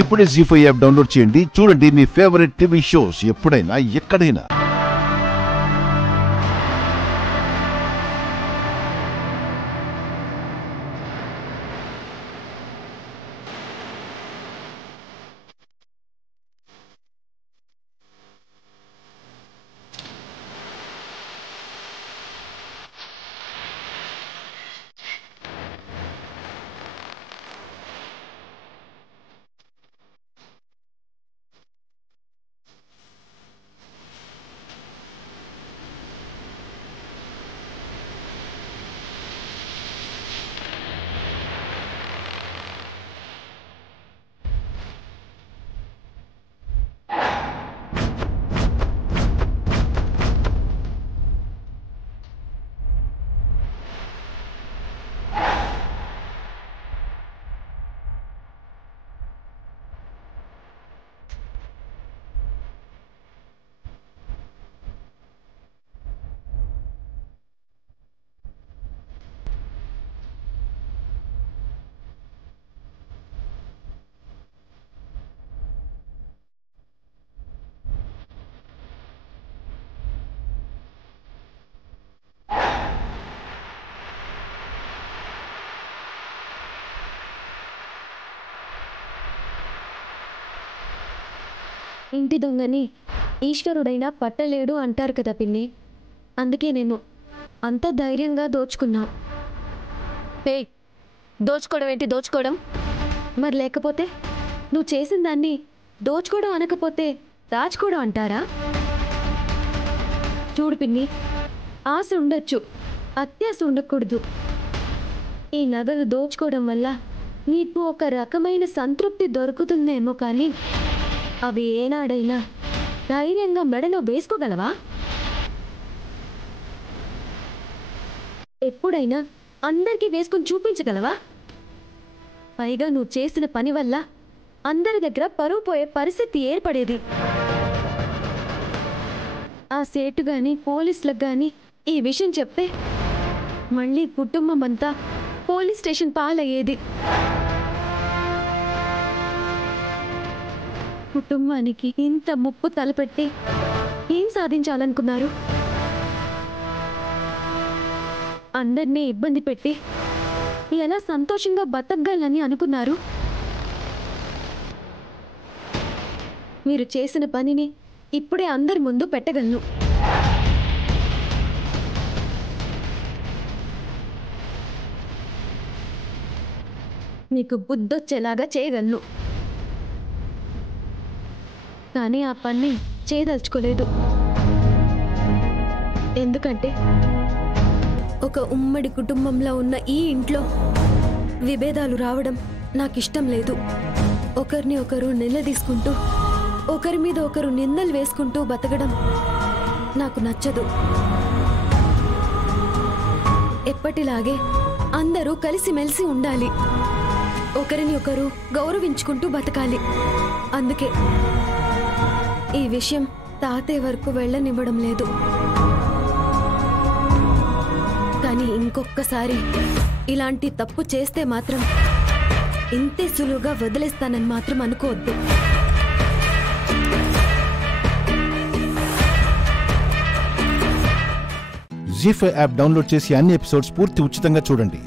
ఇప్పుడే జీ5 app download చేయండి. చూడండి మీ ఫేవరెట్ టీవీ షోస్ ఎప్పుడైనా ఎక్కడైనా. ఇంటి దొంగని ఈశ్వరుడైనా పట్టలేడు అంటారు కదా పిన్ని. అందుకే నేను అంత ధైర్యంగా దోచుకున్నా. దోచుకోవడం ఏంటి? దోచుకోవడం మరి లేకపోతే నువ్వు చేసిన దాన్ని దోచుకోవడం అనకపోతే దాచుకోవడం అంటారా? చూడు పిన్ని, ఆశ ఉండొచ్చు, అత్యాశ ఉండకూడదు. ఈ నగలు దోచుకోవడం వల్ల నీకు ఒక రకమైన సంతృప్తి దొరుకుతుందేమో, కానీ అవి ఏనాడైనా ధైర్యంగా మెడలో వేసుకోగలవా? ఎప్పుడైనా అందరికీ వేసుకుని చూపించగలవా? పైగా నువ్వు చేసిన పని వల్ల అందరి దగ్గర పరువు పోయే పరిస్థితి ఏర్పడేది. ఆ సేటు గాని పోలీసులకు గాని ఈ విషయం చెప్తే మళ్ళీ కుటుంబం అంతా పోలీస్ స్టేషన్ పాలయ్యేది. కుటుంబానికి ఇంత ముప్పు తలపెట్టి ఏం సాధించాలనుకున్నారు? అందరినీ ఇబ్బంది పెట్టి ఎలా సంతోషంగా బతకగలని అనుకున్నారు? మీరు చేసిన పనిని ఇప్పుడే అందరి ముందు పెట్టగలను. మీకు బుద్ధొచ్చేలాగా చేయగలను. కానీ ఆ పని చేయదలుచుకోలేదు. ఎందుకంటే ఒక ఉమ్మడి కుటుంబంలో ఉన్న ఈ ఇంట్లో విభేదాలు రావడం నాకు ఇష్టం లేదు. ఒకరిని ఒకరు నిలదీసుకుంటూ ఒకరి మీద ఒకరు నిందలు వేసుకుంటూ బతకడం నాకు నచ్చదు. ఎప్పటిలాగే అందరూ కలిసిమెలిసి ఉండాలి. ఒకరిని ఒకరు గౌరవించుకుంటూ బతకాలి. అందుకే ఈ విషయం తాతయ్య వరకు వెళ్ళనివ్వడం లేదు. కానీ ఇంకొక్కసారి ఇలాంటి తప్పు చేస్తే మాత్రం ఇంతే సులువుగా వదిలేస్తానని మాత్రం అనుకోవద్దు. జీ5 యాప్ డౌన్లోడ్ చేసి అన్ని ఎపిసోడ్స్ పూర్తి ఉచితంగా చూడండి.